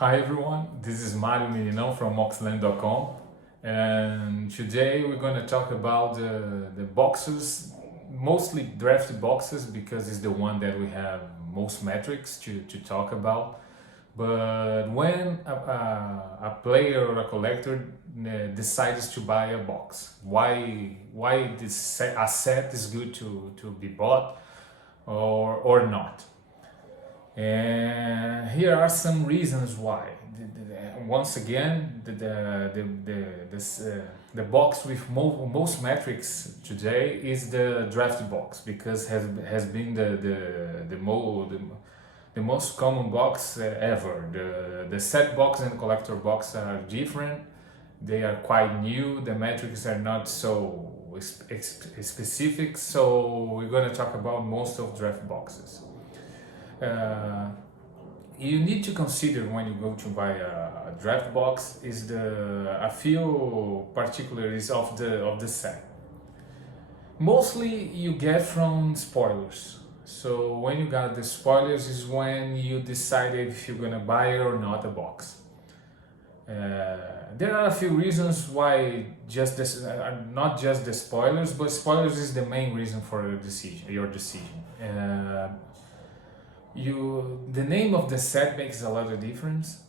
Hi everyone, this is Mario Mirinão from Moxland.com, and today we're going to talk about the boxes, mostly draft boxes because it's the one that we have most metrics to talk about. But when a player or a collector decides to buy a box, why a set is good to be bought or not? And here are some reasons why. Once again, the box with most metrics today is the draft box because has been the most common box ever. The set box and collector box are different. They are quite new. The metrics are not so specific. So we're going to talk about most of draft boxes. You need to consider when you go to buy a draft box is a few particulars of the set. Mostly you get from spoilers. So when you got the spoilers is when you decided if you're gonna buy or not a box. There are a few reasons why just this, not just the spoilers, but spoilers is the main reason for your decision. The name of the set makes a lot of difference.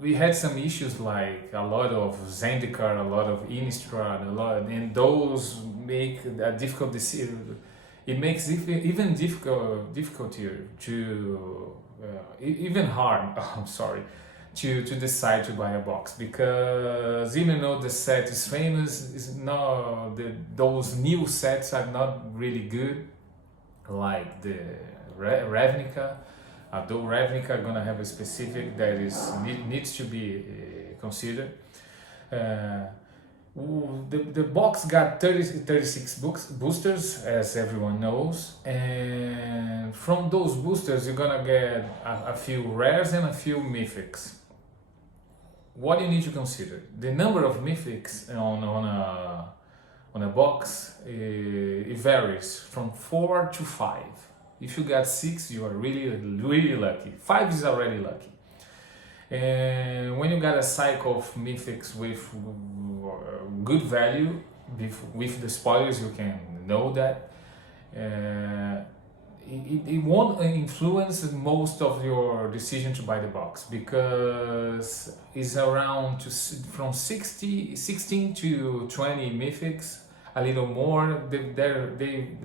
We had some issues like a lot of Zendikar, a lot of Innistrad, and those make a difficult decision. It makes even difficult to even hard. I'm sorry. To decide to buy a box because even though the set is famous, those new sets are not really good. Like the Ravnica, although Ravnica gonna have a specific that needs to be considered. The box got 36 boosters, as everyone knows, and from those boosters you're gonna get a few rares and a few mythics. What you need to consider: the number of mythics on a box, it varies from 4 to 5. If you got 6, you are really lucky. 5 is already lucky. And when you got a cycle of mythics with good value, with the spoilers, you can know that. It won't influence most of your decision to buy the box because it's around from 16 to 20 mythics, a little more. There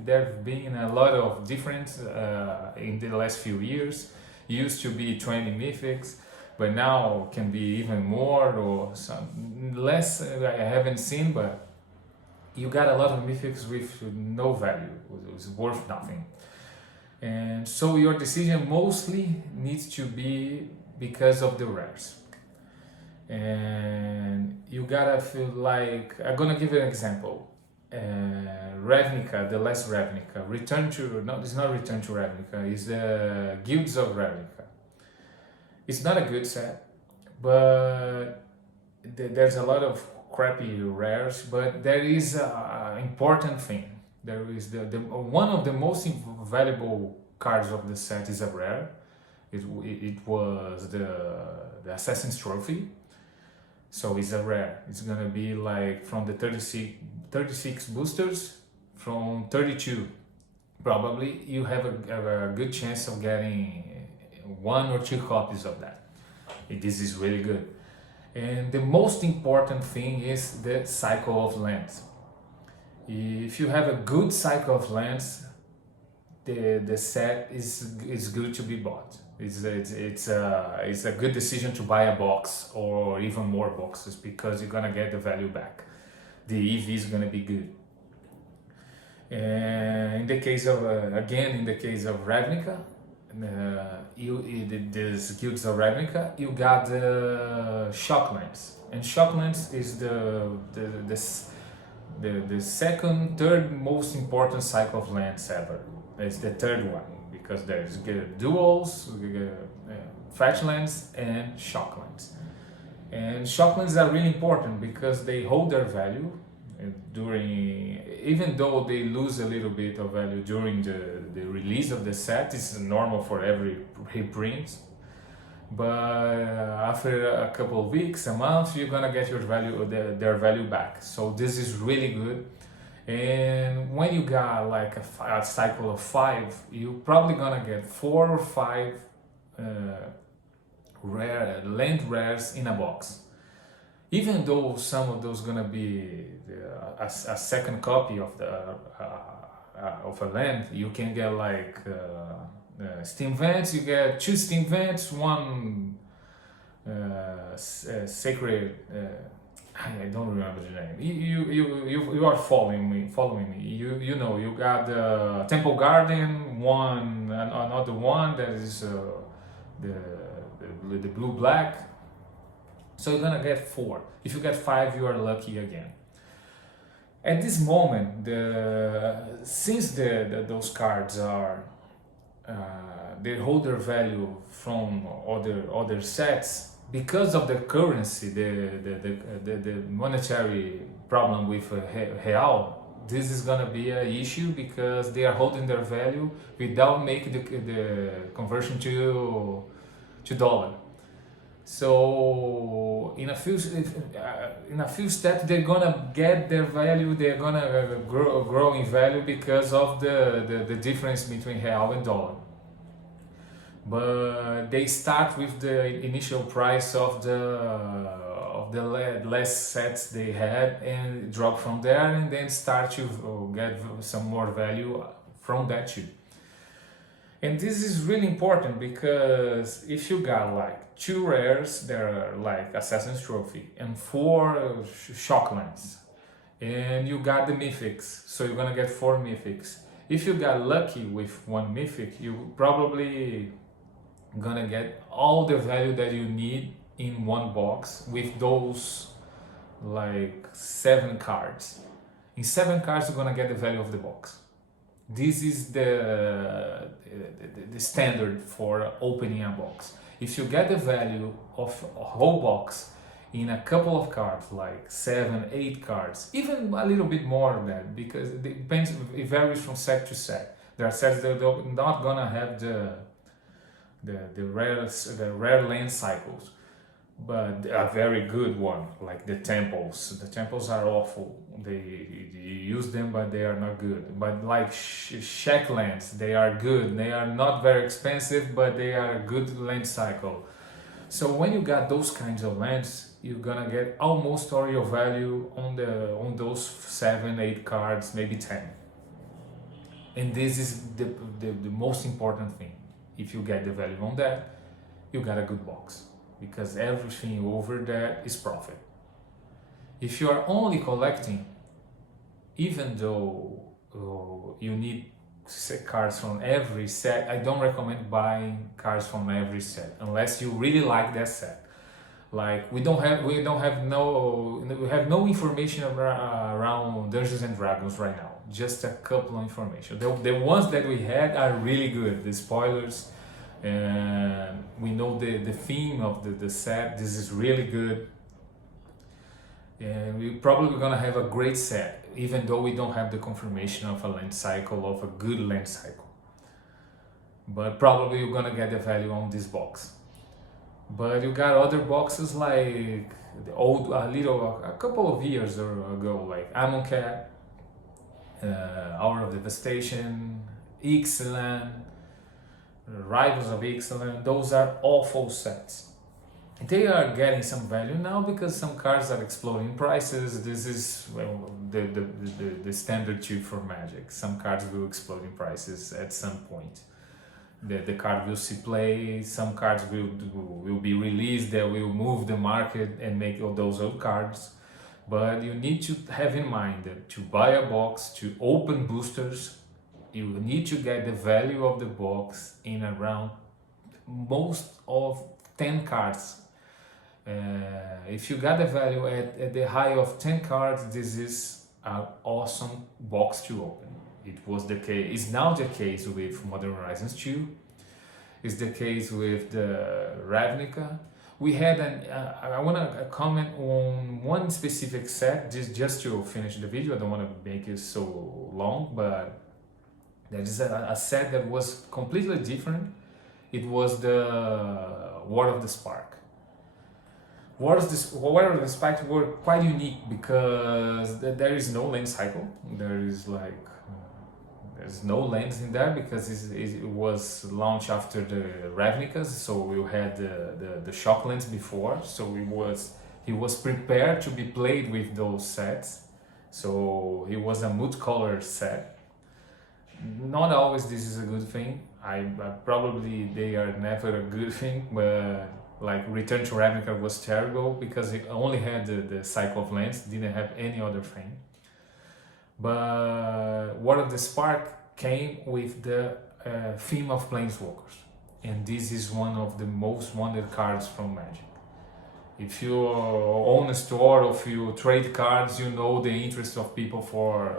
have been a lot of difference in the last few years. It used to be 20 mythics, but now can be even more or some less. I haven't seen, but you got a lot of mythics with no value. It's worth nothing. And so your decision mostly needs to be because of the rares. And you gotta feel like, I'm gonna give you an example. Ravnica, the last Ravnica, it's not Return to Ravnica, it's the Guilds of Ravnica. It's not a good set, but there's a lot of crappy rares, but there is an important thing. There is one of the most valuable cards of the set is a rare. It was the Assassin's Trophy. So it's a rare. It's gonna be like from the 36 boosters, from 32. Probably you have a good chance of getting 1 or 2 copies of that. This is really good. And the most important thing is the cycle of lands. If you have a good cycle of lands, the set is good to be bought. It's a good decision to buy a box or even more boxes because you're gonna get the value back. The EV is gonna be good. And in the case of Ravnica, this Guilds of Ravnica, you got the Shocklands, and Shocklands is the second, third most important cycle of lands ever. It's the third one because there's duels, fetchlands, and shocklands. And shocklands are really important because they hold their value. during, even though they lose a little bit of value during the release of the set. It's normal for every reprint, but after a couple of weeks, a month, you're gonna get your value, their value back. So this is really good. And when you got like a cycle of 5, you're probably gonna get 4 or 5 land rares in a box. Even though some of those gonna be a second copy of of a land, you can get like steam vents. You get 2 steam vents, 1 sacred. I don't remember the name. You are following me. You know, you got the Temple Garden one, and another one that is the blue black. So you're gonna get 4. If you get 5, you are lucky again. At this moment, since those cards are they hold their value from other sets, because of the currency, the monetary problem with real. This is gonna be an issue because they are holding their value without making the conversion to dollar. So in a few steps, they're gonna get their value. They're gonna grow in value because of the difference between real and dollar. But they start with the initial price of the less sets they had and drop from there, and then start to get some more value from that too. And this is really important because if you got like 2 rares that are like Assassin's Trophy and 4 Shocklands, and you got the mythics, so you're gonna get 4 mythics. If you got lucky with 1 mythic, you probably gonna get all the value that you need in 1 box with those like 7 cards. In 7 cards, you're gonna get the value of the box. This is the standard for opening a box. If you get the value of a whole box in a couple of cards, like 7, 8 cards, even a little bit more than that, because it depends, it varies from set to set. There are sets that are not gonna have the rare land cycles, but a very good one, like the temples. The temples are awful. You use them, but they are not good. But like Shacklands, they are good. They are not very expensive, but they are a good land cycle. So when you got those kinds of lands, you're gonna get almost all your value on those 7, 8 cards, maybe 10. And this is the most important thing. If you get the value on that, you got a good box, because everything over that is profit. If you are only collecting, even though you need cards from every set, I don't recommend buying cards from every set unless you really like that set. Like we have no information around Dungeons and Dragons right now. Just a couple of information. The ones that we had are really good. The spoilers, and we know the theme of the set. This is really good, and we're probably gonna have a great set, even though we don't have the confirmation of a land cycle, of a good land cycle. But probably you're gonna get the value on this box. But you got other boxes like the old, a couple of years ago, like Amonkhet, Hour of Devastation, Ixalan, Rivals of Ixalan. Those are awful sets. They are getting some value now because some cards are exploding prices. This is the standard too for Magic. Some cards will explode in prices at some point. The card will see play. Some cards will be released that will move the market and make all those old cards. But you need to have in mind that to buy a box, to open boosters, you need to get the value of the box in around most of 10 cards. If you got the value at the high of 10 cards, this is an awesome box to open. It was the case. It's now the case with Modern Horizons 2. It's the case with the Ravnica. We had I want to comment on one specific set, just to finish the video. I don't want to make it so long, but there is a set that was completely different. It was the War of the Spark. War of the Spark were quite unique because there is no lane cycle. There's no lanes in there because it was launched after the Ravnicas, so we had the shock lanes before, so he was prepared to be played with those sets, so it was a multicolor set. Not always this is a good thing. I probably they are never a good thing, but like Return to Ravnica was terrible because it only had the cycle of lanes, didn't have any other thing. But War of the Spark came with the theme of Planeswalkers, and this is one of the most wanted cards from Magic. If you own a store or if you trade cards, you know the interest of people for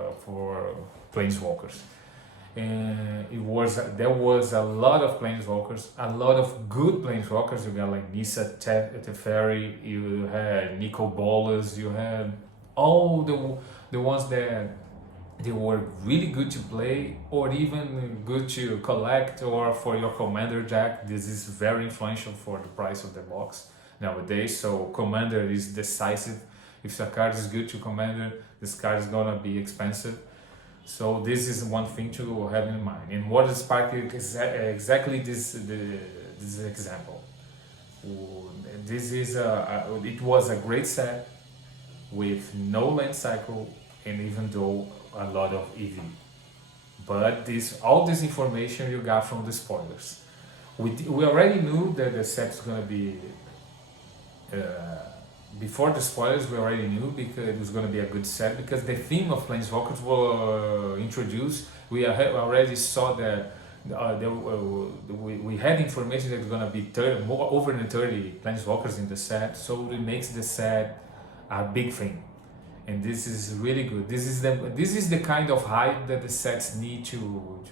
Planeswalkers. And there was a lot of Planeswalkers, a lot of good Planeswalkers. You got like Nissa Teferi, you had Nicol Bolas, you had all the ones that they were really good to play or even good to collect or for your commander deck. This is very influential for the price of the box nowadays. So commander is decisive. If a card is good to commander, this card is gonna be expensive. So this is one thing to have in mind. And War of the Spark is exactly this example. It was a great set with no land cycle and even though a lot of EV. But all this information you got from the spoilers. We already knew that the set's gonna be before the spoilers. We already knew because it was gonna be a good set because the theme of Planeswalkers were introduced. We already saw that we had information that it's gonna be over than 30 Planeswalkers in the set, so it makes the set a big thing. And this is really good. This is the kind of hype that the sets need to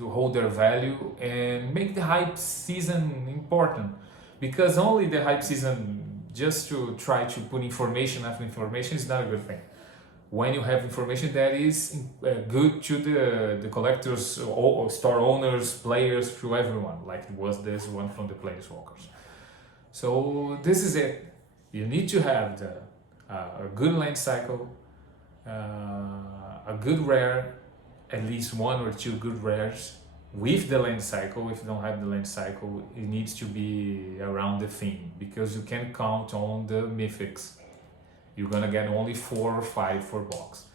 hold their value and make the hype season important. Because only the hype season just to try to put information after information is not a good thing. When you have information that is good to the collectors, or store owners, players, to everyone, like it was this one from the Planeswalkers. So this is it. You need to have a good land cycle, a good rare, at least one or two good rares with the land cycle. If you don't have the land cycle, it needs to be around the theme because you can count on the mythics. You're gonna get only 4 or 5 for box,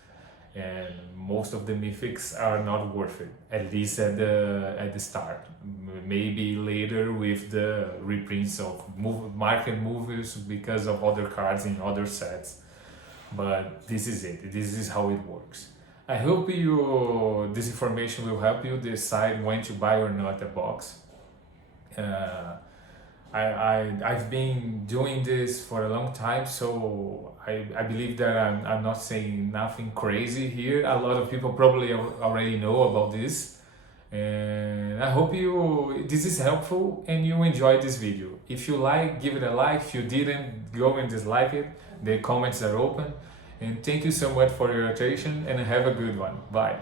and most of the mythics are not worth it, at least at the start. Maybe later with the reprints of market moves because of other cards in other sets, but this is it. This is how it works. I hope this information will help you decide when to buy or not a box. I've been doing this for a long time, so I believe that I'm not saying nothing crazy here. A lot of people probably already know about this, and I hope this is helpful and you enjoyed this video. If you like, give it a like. If you didn't, go and dislike it. The comments are open. And thank you so much for your attention and have a good one. Bye.